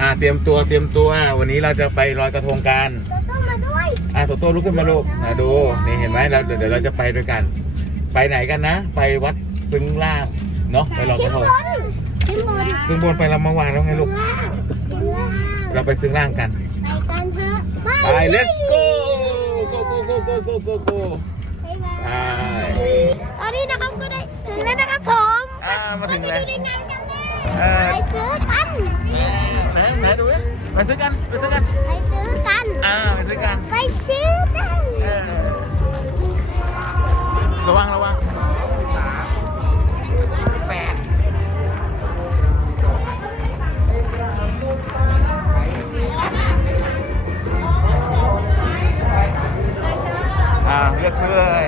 อ่าเตรียมตัวเตรียมตัววันนี้เราจะไปลอยกระทงกันโตโต้มาด้วยอ่าโตโต้ลุกขึ้นมาลูกอ่าดูนี่เห็นไหมเราเดี๋ยวเดี๋ยวเราจะไปด้วยกัน ไปไหนกันนะ ไปวัดซึ้งล่างเนาะไปลอยกชิ้นระทบงนชิ้นบนซึ้งบนไปเราเมื่อวานแล้วไงลูกชิ้นล่างเราไปซึ้งล่างกัน ไปกันเถอะไป let's go go go go go go go go บ๊ายบายไปตอนนี้นะครับก็ได้ถึงแล้วนะครับผมอ่ามาถึงจะแล้วดูในงา ไหนไหนดูดิไปซื้อกันไปซื้อกันไปซื้อกันอ่าไปซื้อกันไปซื้อกันเออระวังระวังแปดอ่าเลือกซื้อเลย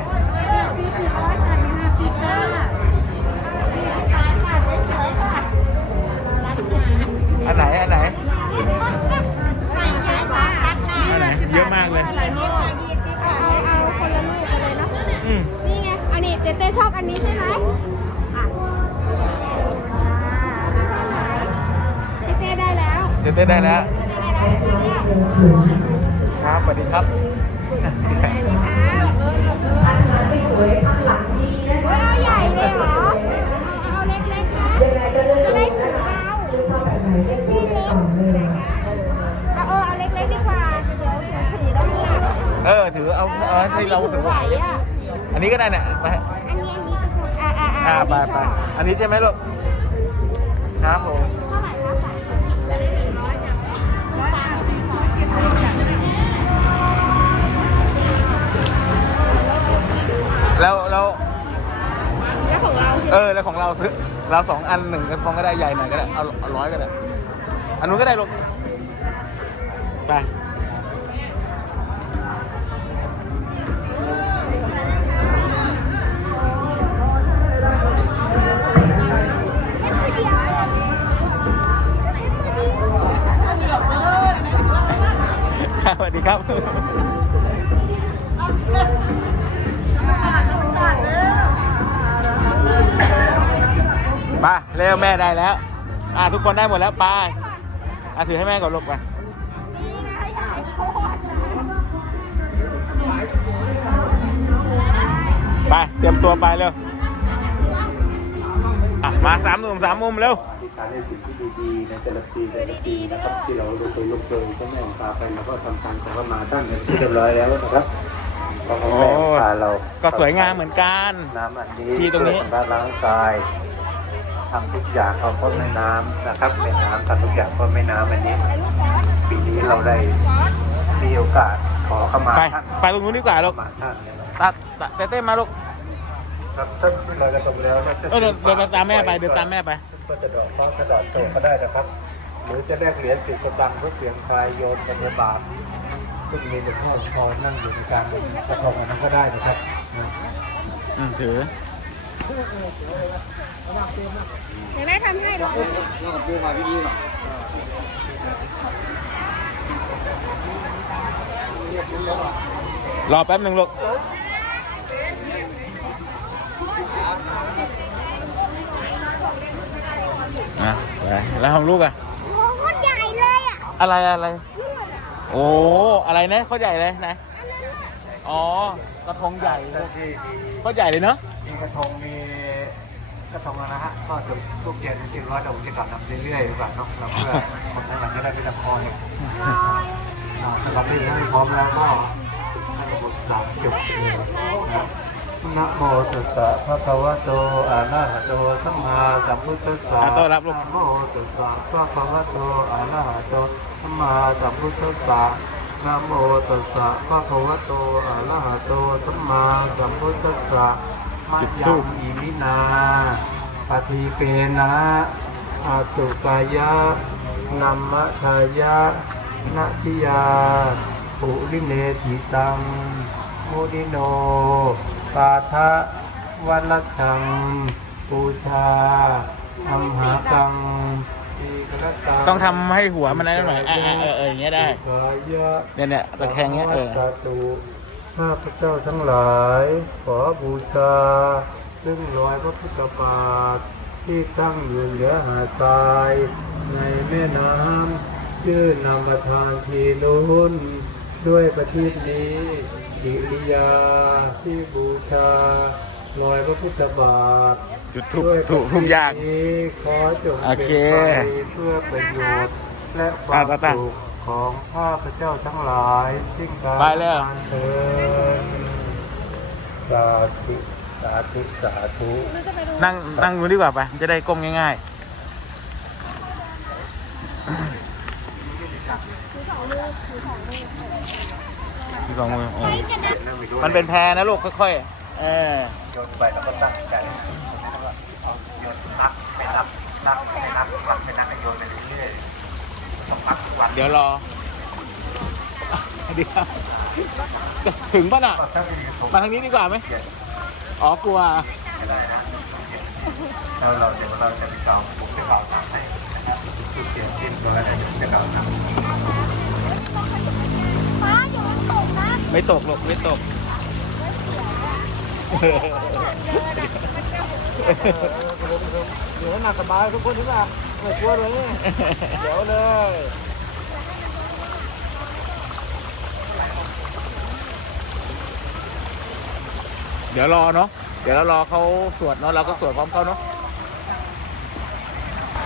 นี้ใช่ไหมอะเต้เต้ได้แล้วเต้เต้ได้แล้วเต้เต้ได้แล้วเนี่ยครับสวัสดีครับโอ้ยเอาใหญ่เลยเหรอ เอาเอาเล็กๆนะจะได้ถือเอานี่เล็กเอาเออเอาเล็กๆดีกว่า เดี๋ยวถือแล้วมันหนักเออถือเอาเอาให้เอที่เราถืออไหวอะอันนี้ก็ได้เนี่ย ออ่าอ่าอ่าอ่าไปที่ชไปอบอันนี้ใช่ไหมลูกครับผมเท่าไหร่คะสามจะได้หนึ่งร้อยจังสามสิบสองแล้วแล้วแล้วของเราใช่ไหมเออแล้วของเราซื้อเราสองอันหนึ่งกระทงก็ได้ใหญ่หน่อยก็ได้เอาเอาร้อยก็ได้อันนู้นก็ได้ลูกไป สวัสดีครับมาเร็วแม่ได้แล้ว อ่าทุกคนได้หมดแล้วไปอะถือให้แม่ก่อนลูกไปไป เตรียมตัวไปเร็ว มาสามหนุ่มสามมุมเร็วอธิษฐานในสิ่งที่ดีๆในแต่ละปีแต่ละปีนะครับที่เราลงทุนลงเกินก็แม่พาไปแล้วก็ทำการขอเข้ามาตั้งเป็นที่เรียบร้อยแล้วนะครับก็ขอแม่พาเราก็สวยงามเหมือนกันน้ำอันนี้ที่ตรงนี้เพื่อชำระล้างกายทำทุกอย่างเอาเพราะแม่น้ำนะครับแม่น้ำทำทุกอย่างเพราะแม่น้ำอันนี้ปีนี้เราได้มีโอกาสขอเข้ามาไปท่านไปตรงนู้นดีกว่าลูกมาท่านนะครับตัดตัดเต้นมาลูก ครับถ้าเราจะตกแล้วนะเออเดินเดินตามแม่ไปเดินตามแม่ไปก็จะดอกฟ้ากระดาษโตก็ได้นะครับ หรือจะแลกเหรียญติดกระดังเพื่อเปลี่ยนคลายโยนกันในบาทซึ่งมีหลวงพ่อพอนั่งอยู่ในกลางกระทงอันนั้นก็ได้นะครับนะอืมถือเดี๋ยวแม่ทำให้ดูรอแป๊บหนึ่งลูก อะไปแล้วของลูกอะโอ้โคตรใหญ่เลยอะอะไรอะไร โอ้อะไรนะเขาใหญ่เลยนะอ๋อกระทงใหญ่เลยที่เขาใหญ่เลยเนาะมีกระทงมีกระทงแล้วนะฮะก็จะทุกเย็นจริงๆว่าเราจะกลับทำเรื่อยๆดีกว่าเนาะเราเพื่อคนทั้งหลังจะได้ไม่ลำคอเนี่ยอ่าสำหรับที่ให้พร้อมแล้วก็ให้บทสามจบเลย นะนะโมตัสสะภะคะวะโตอะระหะโตสัมมาสัมพุทธัสสะอะโต้รับลูก นะโมตัสสะภะคะวะโตอะระหะโตสัมมาสัมพุทธัสสะนะโมตัสสะภะคะวะโตอะระหะโตสัมมาสัมพุทธัสสะมะจุดธูยังปอิมินาปฏิเปนะอาสุกายะนัมมะทายะนาทิยาปุริเนติตังมุดิโน ปาทะวันละชังปูชาอัมหากังอีกรตัต้องทำให้หัวมันนั้นหน่อยอะอะเออเอออย่างเงี้ยได้กายะเนี่ยเนี่ยตะแคงเงี้ยเออสาธุข้าพระเจ้าทั้งหลาย ขอบูชา ซึ่งรอยพระพุทธบาทที่ตั้งอยู่เหนือหาดทราย ในแม่น้ำชื่อนามประทานทีนุน ด้วยประทีปนี้กิริยาที่บูชาลอยพระพุทธบาทจุดทุกด้วยทุกทุกอย่างนี้ขอจงโอเป็นเคไปเพื่อประโยชน์และความอะตาสุขของข้าพเจ้าทั้งหลายซึ่งการไปแล้ว งานเถิดสาธุสาธุสาธุ นั่งนั่งดูดีกว่าไป จะได้ก้มง่ายๆ ถือสองมือเออมันเป็นแพรนะลูกค่อยๆ เออโยนไปแล้วก็ตั้งใจเอาโยนนับไปนับนับไปนับนับไปนับโยนไปเรื่อยๆสักพักวันเดี๋ยวรออะเดี๋ยวถึงป่ะน่ะถ้าไม่มีถูกมาทางนี้ดีกว่าไหมอ๋อกลัวก็ได้นะแล้วเราเดี๋ยวเราจะไปกล่าวผมจะกล่าวทำให้จุดเสียงสิ้นตัวแล้วเดี๋ยวจะกล่าวทำ ไม่ตกหรอกไม่ตกเดี๋ยวหนักสบายทุกคนที่ว่าไม่กลัวเลยเดี๋ยวเลยเดี๋ยวรอเนาะ เดี๋ยวเรารอเขาสวดเนาะเราก็สวดพร้อมเขาเนาะ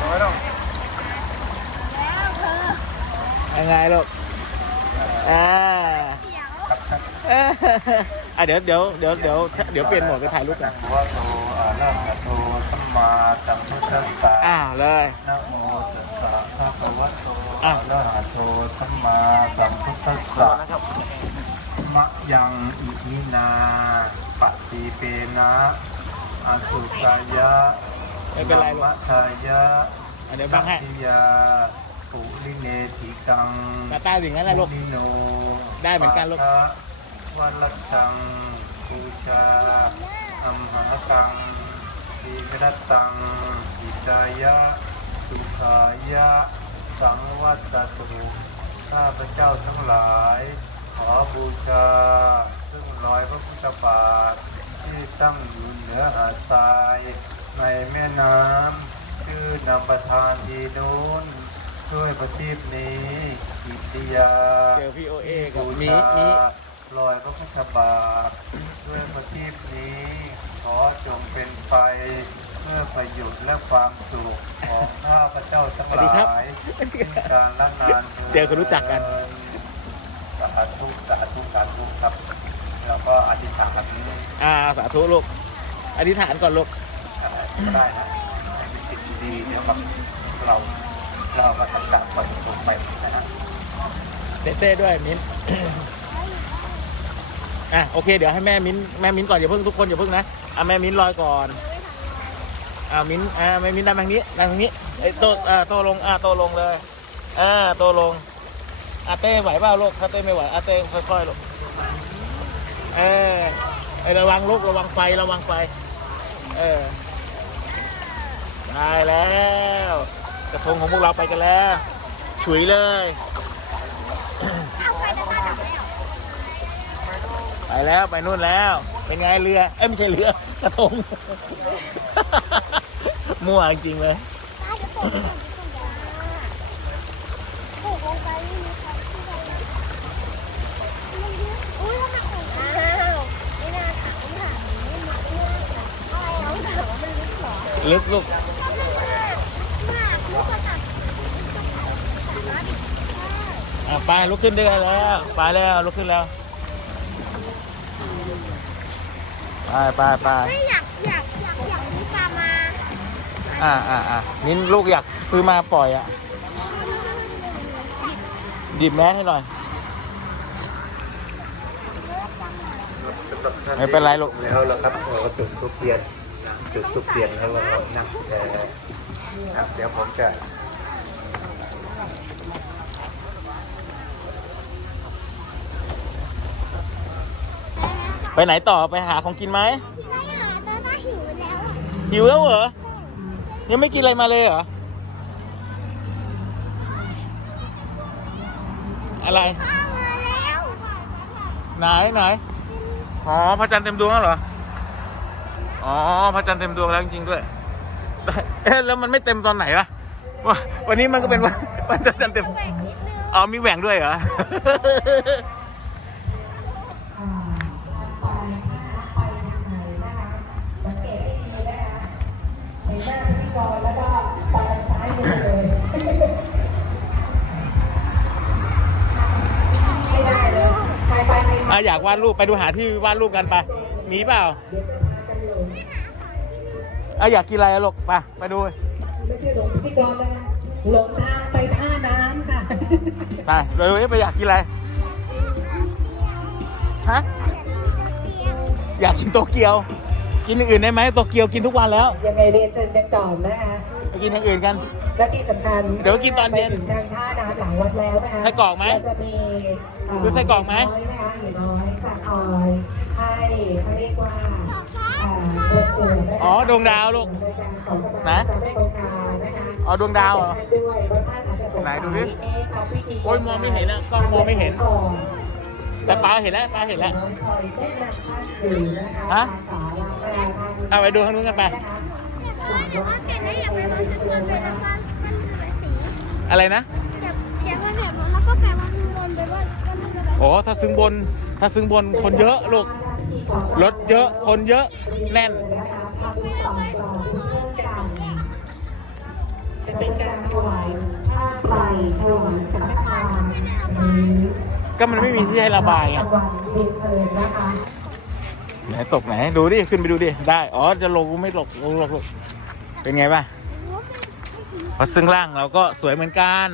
ไม่ต้องยังไงลูกอ่า เอ้ยอะเดี๋ยวเดี๋ยวเดี๋ยวเดี๋ยวเดี๋ยวเปลี่ยนโหมดไปถ่ายรูปกันว่าโตอะระหะโตสัมมาสัมพุทธัสสะอ่าเลยนะโมตัสสะภะคะวะโตอะอะระหะโตสัมมาสัมพุทธัสสะนะครับมะยังอิมินาปฏิเปนะอสุกายะไม่เป็นไรลูมักทธายะอะเดี๋ยวบังให้ทิยาปุริเนติกัง ตาตาอย่างนั้นนะลูก นิโน ได้เหมือนกันลูกวัลจังปูชาอัมหากังทีกรตังอิตายะสุขายะ สังวัตตุข้าพระเจ้าทั้งหลาย ขอบูชา ซึ่งรอยพระพุทธบาทที่ตั้งอยู่เหนือหาดทราย ในแม่น้ำชื่อนำประทานทีนู้น ด้วยประทีปนี้กิติยาเจอพี่โอเอกับบูมีชามีลอยพระพุทธบาทด้วยประทีปนี้ขอจงเป็นไปเพื่อประโยชน์และความสุขของข้าพเจ้าทั้งหลายที่การละนานเดี๋ยวก็รู้จักกันสาธุสาธุสาธุครับแล้วก็อธิษฐานแบบนี้อ่าสาธุลูกอธิษฐานก่อนลูกอะไรก็ได้นะให้เป็นสิ่งดีๆเดี๋ยวกับเรา เราก็ทำตามความถูกไปนะครับเต้ด้วยมิ้น อะโอเค เดี๋ยวให้แม่มิ้นแม่มิ้นก่อนอย่าเพิ่งทุกคนอย่าเพิ่งนะอะแม่มิ้นลอยก่อนอ่ามิ้นอ่าแม่มิ้นดันทางนี้ดันทางนี้ไอ้โตอ่าโตลงอ่าโตลงเลยอ่าโตลงอะเต้ไหวเปล่าลูกถ้าเต้ไม่ไหวอะเต้ค่อยๆลูกเออเออระวังลูกระวังไฟระวังไฟเออได้แล้ว กระทงของพวกเราไปกันแล้วฉุยเลย ไปแล้วไปนู่นแล้ว เป็นไงเรือ เอ้ยไม่ใช่เรือกระทง มั่วจริงเลยฟ้าจะตกตกตกลงไปนี่มีใครที่ไหนอุ้ยแล้วมันตกอ้าวไม่น่าถามถามนี้มันเรื่องอะไรน้องถามว่ามันลึกลูกกระตัก อะไปลุกขึ้นได้แล้วไปแล้วลุกขึ้นแล้ว ไปไปไปไม่อยากอยากอยากอยากมีปลามาอ่าอ่าอ่ามิ้นลูกอยากซื้อมาปล่อยอะหยิบแมสให้หน่อย ไม่เป็นไรหรอก แล้วเราครับเราก็จุดทุกเทียนจุดทุกเทียนแล้วเรานั่งแต่ครับเดี๋ยวผมจะ ไปไหนต่อไปหาของกินไหมไม่หาตอนน่าหิวแล้วอะหิวแล้วเหรอ ยังไม่กินอะไรมาเลยเหรอ อะไร ข้าวมาแล้วไหนไหนอ๋อพระจันทร์เต็มดวงแล้วเหรอ อ๋อพระจันทร์เต็มดวงแล้วจริงๆด้วย เอ๊ะแล้วมันไม่เต็มตอนไหนล่ะวะวันนี้มันก็เป็นวันมันจะจันเต็มแหว่งนิดนึงอ๋อมีแหว่งด้วยเหรอ ห็นหน้าพิธีกรแล้วก็ไปทางซ้ายมือเลย ไม่ได้เลยใครไปใครมาอะอยากวาดรูปไปดูหาที่วาดรูปกันไป มีเปล่าเดี๋ยวจะพากันหลงอะอยากกินอะไรอะลูกไปไปดูไม่ใช่หลงพิธีกรนะคะหลงทางไปท่าน้ำค่ะ ไปไปดูไปอยากกินอะไรฮะอยากกินโตเกียว กินอย่างอื่นได้ไหมโตเกียวกินทุกวันแล้ว ยังไงเรียนเชิญกันก่อนนะคะไปกินอย่างอื่นกัน และที่สำคัญเดี๋ยวกินตอนเย็นไปถึงทางท่าน้ำหลังวัดแล้วนะคะไส้กรอกไหมเราจะมีเซื้อไส้กรอกไหม น้อยนะคะหรือน้อยจากออยให้เขาเรียกว่าอ่าเปิดเสือนะคะอ๋อดวงดาวลูกโดยการขอขมานะเจ้าแม่คงคานะคะอ๋อดวงดาวเหรอ ด้วยบางท่านอาจจะสงไหนสัยดูดิเอ๊ะทำพิธีโอ้ยมองไม่เห็นอะกล้องมองไม่เห็น ก่อน แต่ปลาเห็นแล้วปลาเห็นแล้วน้อยคอยแนะนำท่านอยู่นะคะฮะทางศาลาแม่ทางเอาไปดูทางนู้นกันไปนะคะเขียนให้อย่างไรมันจะมันเป็นอะไรมันเป็นอะไรสีอะไรนะเขียนว่าเนี่ยแล้วก็แปลว่าบนไปว่าว่ามันจะแบบโอ้ถ้าซึ้งบน ถ้าซึ้งบนคนเยอะลูกรถเยอะคนเยอะแน่นนะคะทำต่อต่อเพื่อนกันจะเป็นการถวายผ้าไตรถวายสังฆทานหรือ ก็มันไม่มีที่ให้ระบายไงรางวัลเรียนเชิญนะคะไหนตกไหน ดูดิ ขึ้นไปดูดิ ได้ อ๋อ จะลงไม่ลงลงลงลงเป็นไงบ้างพอซึ่งล่างเราก็สวยเหมือนกัน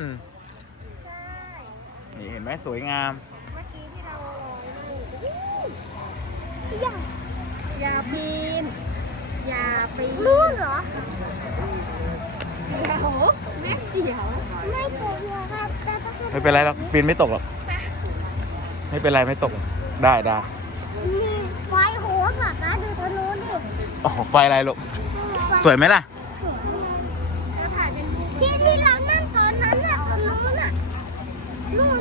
นี่เห็นไหมสวยงาม เมื่อกี้ที่เราอย่าอย่าปีนอย่าปีนรู้เหรอเสียวแม่เสียวไม่กลัวครับแต่ก็คือไม่เป็นไรหรอกปีนไม่ตกหรอก ไม่เป็นไรไม่ตก ได้ได้มีไฟโหมอะนะดูตรงนู้นดิโอ้โหไฟอะไรลูก สวยไหมล่ะ ที่ที่เรานั่งตอนนั้นน่ะตอนนู้นน่ะนู่น